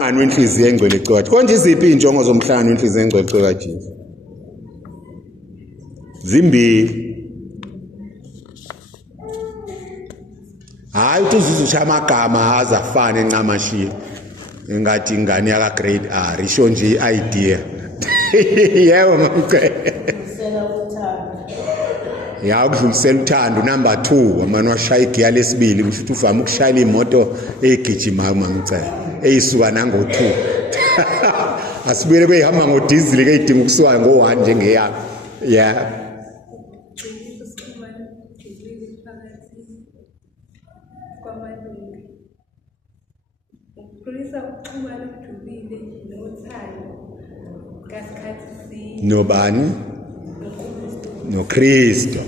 wenhliziyo engcwele eqokathi konje iziphi injongo zomhlangano wenhliziyo engcwele eqokathi zimbili hayi uzizwe usha amagama azafana enqamashiya engathi ingane yaka grade R isho nje idea yebo mamcela ya ukudlulisela uthando number 2 amana washaya igiya lesibili kusho ukuthi uvama ukushayela imoto egijimayo mamcela eyisuka nango 2 asibuyele kwehamba ngo diesel ke idinga ukusuka ngo 1 njengeyakho yeah nobani no Kristo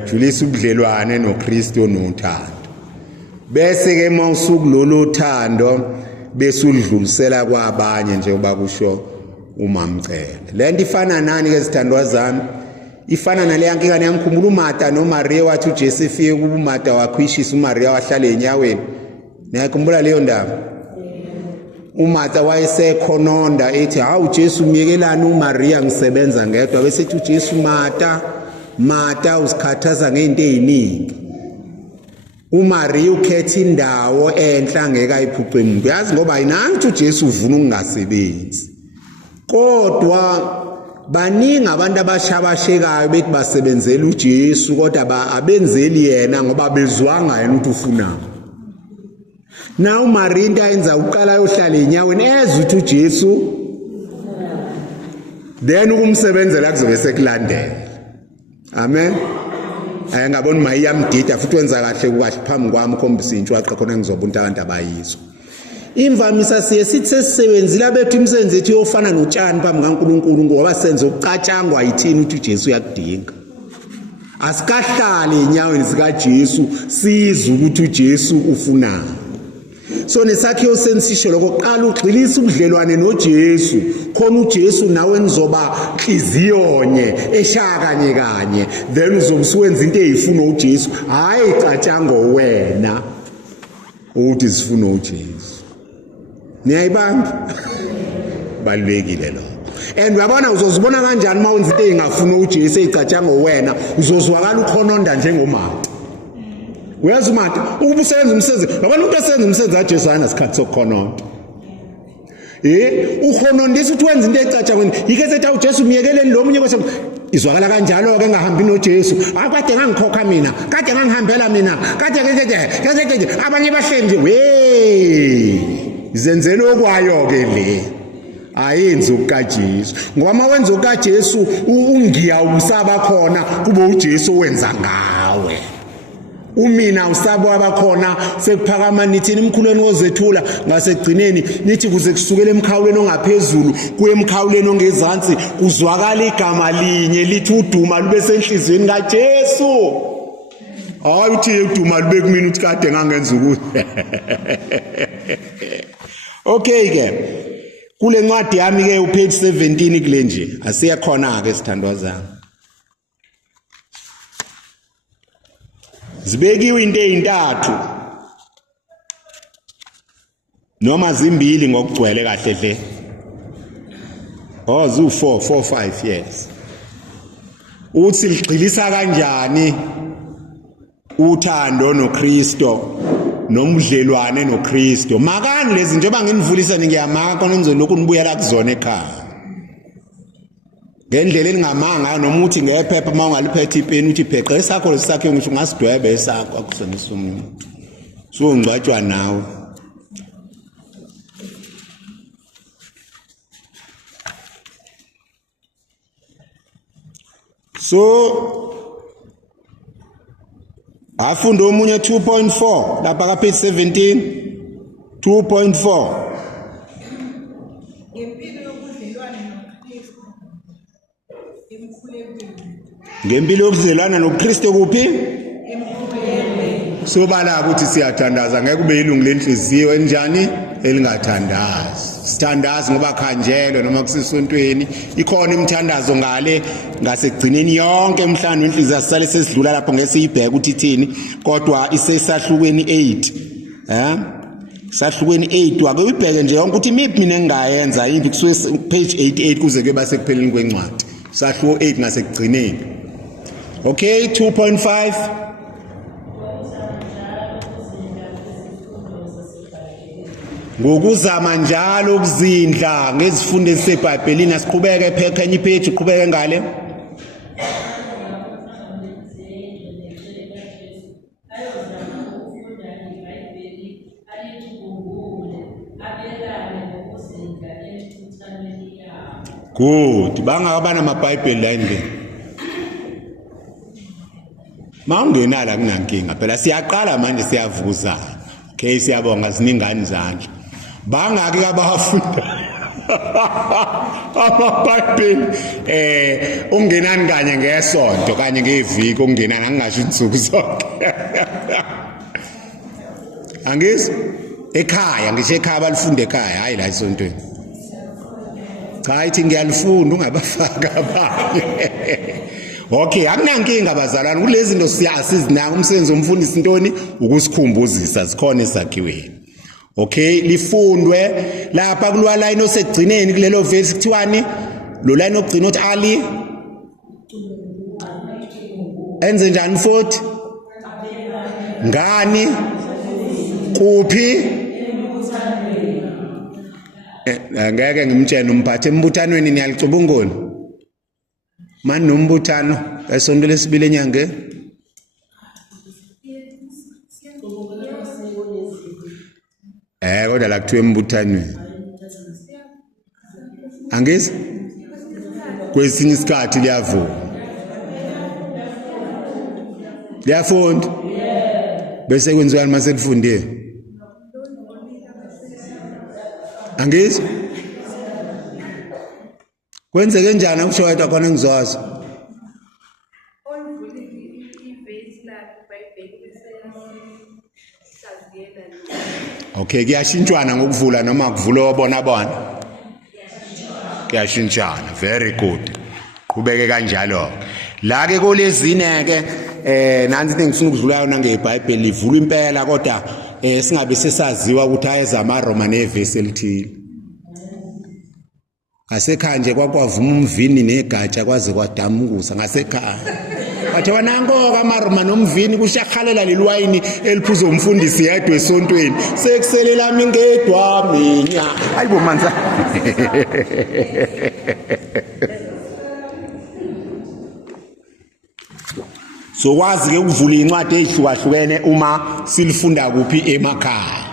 kujulisa ubudlelwane no Kristo nothando bese ke mawusuku lolu thando bese udlulisela kwabanye njengoba kusho uMamcele lento ifana nani ke sithandwa zami ifana nale yankingane yamkhumbula uMartha noMaria wathi uJesu efike kuba uMartha wakhwishisa uMaria wahlala enyaweni niyakhumbula leyo ndaba uMartha wayesekhononda ethi hawu Jesu miyekelani uMaria ngisebenza ngedwa bese ethi uJesu Martha usikhathaza ngeinto eziningi uMaria ukhetha indawo enhla ngeke ayiphucwe umuntu yazi ngoba ayinangi uJesu uvuna ukungasebenzi kodwa baningi abantu abashabashekayo bethi basebenzela uJesu kodwa abenzeli yena ngoba bezwanga yena ukuthi ufunani na uMaria into ayenza uqala yohlala enyaweni ezwe ukuthi uJesu then ukumsebenzela kuzobe sekulandela amen ayangabona Maria yamdida futhi wenza kahle kukahle phambi kwami khombisa intshwaqa khona ngizobunta abantu abayizwa imvamisa siye sithi sesisebenzile bethu imisebenzi ethu yofana notshani phambi kaNkuluNkulu ngoba senze ukucatshangwa yithini ukuthi uJesu uyakudinga asikahlale enyaweni zikaJesu sizwe ukuthi uJesu ufunani so nesakhiwo sensisho lokuqala ugxilisa ubudlelwane noJesu khona uJesu nawe nizoba inhliziyonye eshakanye kanye then uzobusuwenza into ezifuna uJesu hayi catshango wena ukuthi sifuna uJesu niyayibamba balekile lo and uyabona uzozibona kanjani mawunza into ezingafuna uJesu ezicatshango wena uzozwakala ukhononda njengomama uyazi uMartha ukuba usebenza umsebenzi yabona umuntu osebenza umsebenzi kaJesu anasikhathi sokukhononda ukhonondisa ukuthi wenza into ecatshangweni yike sethi uJesu miyekeleni lo munye kwese izwakala kanjalo ke ngahambi noJesu akade ngangikhokha mina kade ngangihambela mina kade abanye bahleli nje we izenzele okwayo ke le ayenzi ukaJesu ngoba mawenza ukaJesu ungiya usaba khona kube uJesu wenza ngawe umina usabo abakhona sekuphakama nithini emkhulweni ozethula ngasegcineni nithi kuze kusukele emkhawulweni ongaphezulu kuye emkhawulweni ongezansi kuzwakala igama linye lithi uduma lube senhlizweni kaJesu hayi uthi uduma lube kumina uthi kade ngangenza ukuthi okay ke kule ncwadi yami ke upage 17 kule nje asiyakhona ke sithandwa zami zibekiwe into ezintathu noma zimbili ngokugcwele kahle hle zu 4 yes uthi ligxilisa kanjani uthando noKristo nomdlelwane noKristo makani lezi njengoba nginivulisa ngiyamaka khona nizolokhu nibuyela kuzona ekhaya ngendlela elingamanga noma uthi ngephepha mawungaliphethe ipeni uthi pheqa esakho lesakhe ngisho ngasidwebe esakho akusonisa umuntu so ngcwatshwa nawe so afunda omunye 2.4 lapha ka page 17 2.4 ngempilo yokuzalana noKristo kuphi sobala ukuthi siyathandaza ngeke kube yilungu lenhliziyo enjani elingathandazi sithandaza ngoba khanjelo noma kusisontweni ikhona imithandazo ngale ngasegcineni yonke emhlanje wenhliziyo asisale sesidlula lapho ngesiyibheka ukuthi ithini kodwa isesahlukweni 8 sahlukweni 8 ake uyibheke nje yonke ukuthi imiphi mina engayenza yini kusuke page 88 kuze kube sekupheleni kwencwadi sahluko 8 ngasekugcineni. Okay, 2.5 ngokuzama njalo ukuzindla ngezifundo eziseBhayibhelini. Asiqhubeke phela enye page uqhubeke ngale. Good, bangakabana amaBhayibheli la endlini. Mawungena la kunankinga phela siyaqala manje siyavukuzana. Okay, siyabonga ziningani izandla. Bangaki abafunda amaBhayibheli ungenani kanye ngesonto kanye ngeviki ungenani angingasho insuku zonke. Angizwa ekhaya ngisho ekhaya balifunda ekhaya hayi la esontweni. Cha ithi ngiyalifunda ungabafaka abanye. Okay, akunankinga abazalwane kulezi zinto siyasizinaka umsebenzi womfundisi intoni ukusikhumbuzisa zikhona esakhiweni. Okay, lifundwe lapha kulwa line osegcineni kulelo verse kuthiwani lo line ogcina uthi ali enze njani futhi ngani kuphi ngeke ngimtshene umphathe embuthanweni niyalicubungula mani nombuthano esonto lesibili enyangeni kodwa la kuthiwa embuthanweni angizi kwesinye isikhathi liyafunda bese kwenziwa mase lifundile angizi kwenzeke njani akushoyedwa khona ngizwazi. Okay, kuyashintshwana ngokuvula noma kuvula wabona bona kuyashintshana. Very good, qhubeke kanjalo la ke kolezine ke nansi into engifuna ukudlula yona ngeBhayibheli ivulwa impela kodwa singabe sesaziwa ukuthi ayeza amaRoma nevesi elithile. Ngasekhaya nje kwakwavuma umvini negatsha kwaze kwadamukusa ngasekhaya. Bathe wananko kaMaroma nomvini kushakhalela leliwayini eliphuzo umfundisi yedwa esontweni sekuselela mingedwa minya. Hayibo manza. So wazi ke ukuvula incwadi ezihlukahlukene uma silifunda kuphi emakhaya.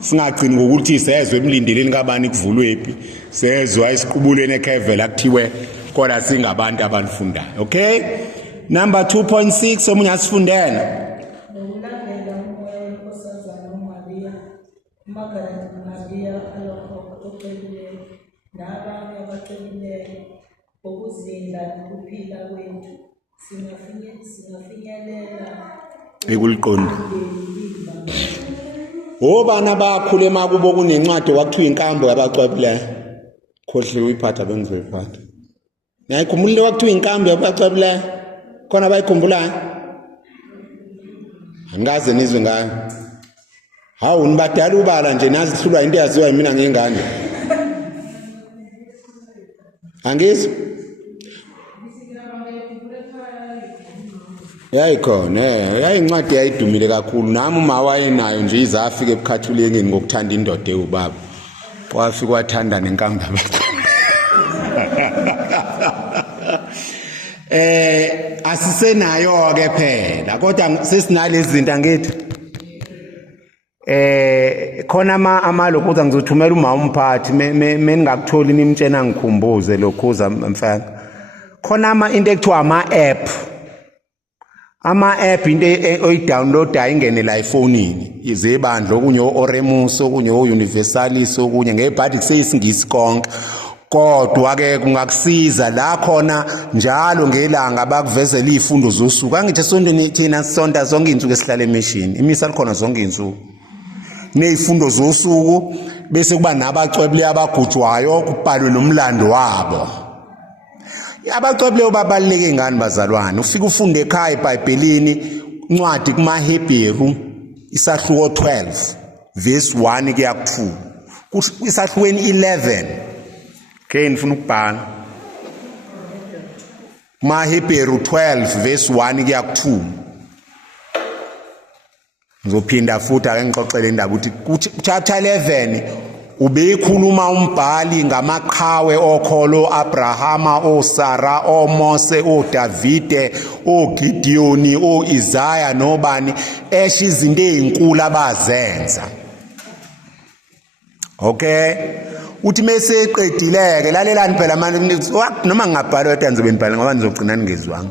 Singagcini ngokuthi sezwe emlindeleni kabani kuvulwephi sezwe isiqubulweni ekhevela kuthiwe kodwa singabantu abalifundayo. Okay, number 2.6 omunye asifundela nokulandela umoya wenkosazana uMaria uMagadalena Maria aloqoqoqelileyo nabanye abaqhelileyo okuzinda nokuphila kwethu singafinyelela ekuliqonda. Obana bakhule emakubo kunencwadi wakuthiwa inkambo yabacwebileyo khohle uyiphatha bengizoyiphatha. Nayikhumbulile wakuthiwa inkambo yabacwebileyo khona bayikhumbulayo angaze nizwe ngayo. Hawu nibadala ubala nje nazi sihlulwa into yaziwa yimina ngengane angizwa yayikhona yayincwadi yayidumile kakhulu nami uma wayenayo nje izafika ebuKhatholika ngokuthanda indoda eubaba wafika wathanda nenkambo asisenayo ke phela kodwa sesinalezi zinto angithi khona lokho ngizothumela uma umphathi mengingakutholi nimtshena ngikhumbuze lokhuza mfana khona into ekuthiwa ama-app into oyidownloada ingene la efonini izebandla okunye o-Oremus okunye o-Universalis okunye ngebhadi kuseyisingisi konke kodwa ke kungakusiza la khona njalo ngelanga bakuvezela izifundo zosuku angithi esontweni thina sonta zonke izinsuku esihlala emishini imisa likhona zonke izinsuku nezifundo zosuku bese kuba nabacwebile abagujwayo kubhalwe nomlando wabo. Abacwebileyo babaluleke ngani bazalwane? Ufika ufunde ekhaya eBhayibhelini incwadi kumaHebheru isahluko 12 verse 1 kuya ku2 kwisahlweni 11 ke nifuna ukubhala maHebheru 12 verse 1 kuya ku2 ngizophinda futhi ake ngixoxele indaba ukuthi chapter 11 ubeyikhuluma umbhali ngamaqhawe okholo Abrahama, oSara, oMose, oDavide, oGideoni, oIsaya nobani esho izinto ezinkulu abazenza. Okay, uthi mase eqedileke lalelani phela manje noma ngingabhala kodwa ngizobe ngibhala ngoba ngizogcina ngingezwanga.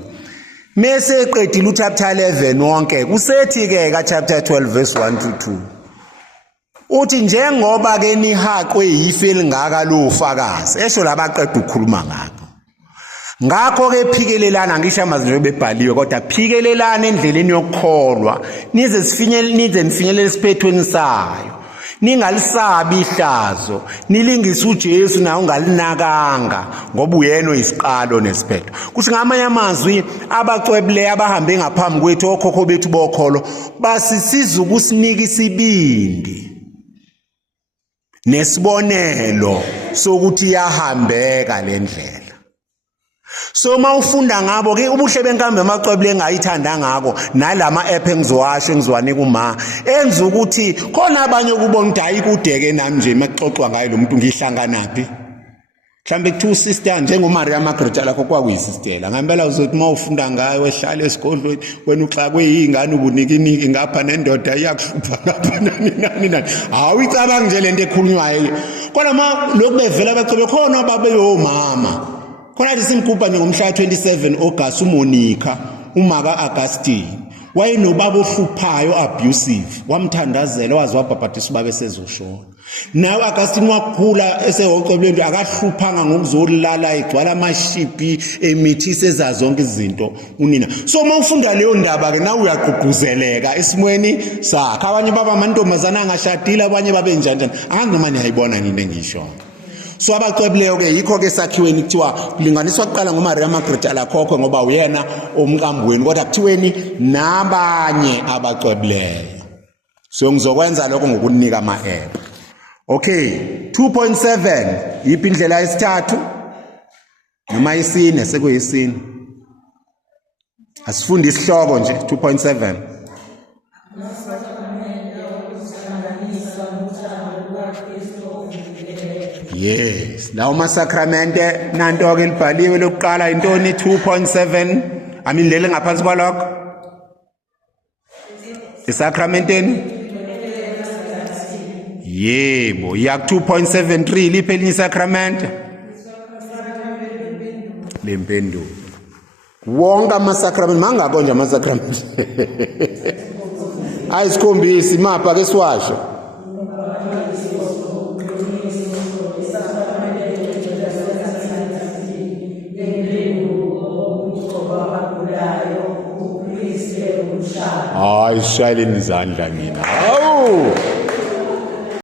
Mase eqedile uchapter 11 wonke kusethi ke ka chapter 12 verse 1 to 2 uthi njengoba ke nihaqwe yife elingaka lofakazi esho labaqeda ukukhuluma ngakho ke phikelelana ngisho amazinto bebhaliwe kodwa phikelelana endleleni yokukholwa nize nifinyelele esiphethweni sayo ningalisabi ihlazo nilingise uJesu naye ungalinakanga ngoba uyena oyisiqalo nesiphetho kuthi ngamanye amazwi abacwebule abahambe ngaphambi kwethu okhokho bethu bokholo basisiza ukusinika isibindi nesibonelo sokuthi yahambeka lendlela. So mawufunda ngabo ke ubuhle benkambe emacwebule engayithanda ngako nalama app engizowasho engizowanika uma enza ukuthi khona abanye ukubona ukuthi ayikudeke nami nje maxoxwa ngayo lo muntu ngihlanganaphi mhlambe ku sister njengoMaria Margaret lakho kwakuyisistela ngempela uzothi mawufunda ngayo ehlala esigodlweni wena uxakwe yingane ubunikiniki ngapha nendoda iyakuhlupha ngapha nani awuyicabanga nje lento ekhulunywayo kodwa lokubevela bacebe khona babeyomama khona lisimkhupha nje ngomhla 27 August uMonica umaka Augustine wayenobaba ohluphayo abusive wamthandazela wazi wabhabhatisa ubabe sezoshona nawe Augustine wakhula esehocebuleni akahluphanga ngokuzolala egcwala amashipi emithi sezazonke izinto unina so mawufunda leyo ndaba ke nawe uyaqhuquzeleka esimweni sakhe abanye baba amantombazana angashadile abanye babe njani angizomani hayibona ngine ngisho. So abacwebuleyo ke yikho ke sakhiweni kuthiwa kulinganiswa kuqala ngoMaria Margaret alakhokho ngoba uyena omkambweni kodwa kuthiweni nabanye abacwebuleyo. So ngizokwenza lokho ngokunika ama-app. Okay, 2.7 yiphi indlela yesithathu noma isine sekuyisine asifunde isihloko nje 2.7 Yes, lawo masakramente nanto ke libhaliwe lokuqala intoni 2.7 lele ngaphansi kwalokho isakramenteni yebo yak 2.73 liphi elinye isakramente lempendulo wonke amasakramente mangako nje amasakramente ayisikhombisi mapha ke siwasho Hayi shayeleni izandla mina. Hawu.